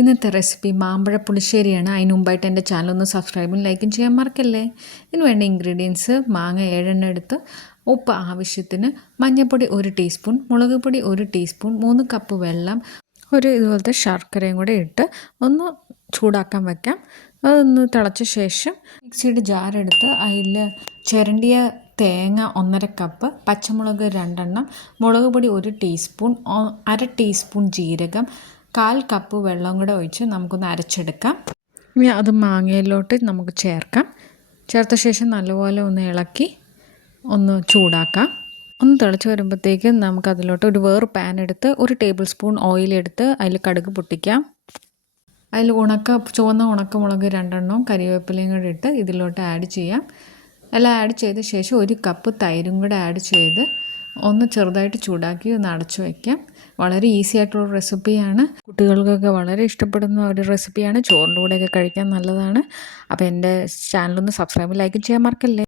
ഇന്നത്തെ റെസിപ്പി മാമ്പഴ പുളിശ്ശേരിയാണ്. അതിന് മുമ്പായിട്ട് എൻ്റെ ചാനൽ സബ്സ്ക്രൈബും ലൈക്കും ചെയ്യാൻ മറക്കല്ലേ. ഇതിന് വേണ്ട ഇൻഗ്രീഡിയൻസ്: മാങ്ങ 7 എടുത്ത്, ഉപ്പ് ആവശ്യത്തിന്, മഞ്ഞൾപ്പൊടി 1 ടീസ്പൂൺ, മുളക് പൊടി 1 ടീസ്പൂൺ, 3 കപ്പ് വെള്ളം, ഇതുപോലത്തെ ശർക്കരയും കൂടെ ഇട്ട് ഒന്ന് ചൂടാക്കാൻ വയ്ക്കാം. അതൊന്ന് തിളച്ച ശേഷം മിക്സിയുടെ ജാറെടുത്ത് അതിൽ ചിരണ്ടിയ തേങ്ങ 1.5 കപ്പ്, പച്ചമുളക് 2 മുളക് പൊടി 1 ടീസ്പൂൺ, 1/2 ടീസ്പൂൺ ജീരകം, 1/4 കപ്പ് വെള്ളം കൂടെ ഒഴിച്ച് നമുക്കൊന്ന് അരച്ചെടുക്കാം. ഇനി അത് മാങ്ങയിലോട്ട് നമുക്ക് ചേർത്ത ശേഷം നല്ലപോലെ ഒന്ന് ഇളക്കി ഒന്ന് ചൂടാക്കാം. ഒന്ന് തിളച്ച് വരുമ്പോഴത്തേക്ക് നമുക്കതിലോട്ട് വേറെ പാൻ എടുത്ത് 1 ടേബിൾ സ്പൂൺ ഓയിലെടുത്ത് അതിൽ കടുക് പൊട്ടിക്കാം. അതിൽ ചുവന്ന ഉണക്കമുളക് 2 കരിവേപ്പിലയും കൂടെ ഇട്ട് ഇതിലോട്ട് ആഡ് ചെയ്യാം. എല്ലാം ആഡ് ചെയ്ത ശേഷം 1 കപ്പ് തൈരും കൂടെ ആഡ് ചെയ്ത് ഒന്ന് ചെറുതായിട്ട് ചൂടാക്കി ഒന്ന് അടച്ചു വയ്ക്കാം. വളരെ ഈസി ആയിട്ടുള്ള റെസിപ്പിയാണ്. കുട്ടികൾക്കൊക്കെ വളരെ ഇഷ്ടപ്പെടുന്ന ഒരു റെസിപ്പിയാണ്. ചോറിൻ്റെ കൂടെയൊക്കെ കഴിക്കാൻ നല്ലതാണ്. അപ്പോൾ എൻ്റെ ചാനലൊന്ന് സബ്സ്ക്രൈബ് ലൈക്കും ചെയ്യാൻ മറക്കല്ലേ.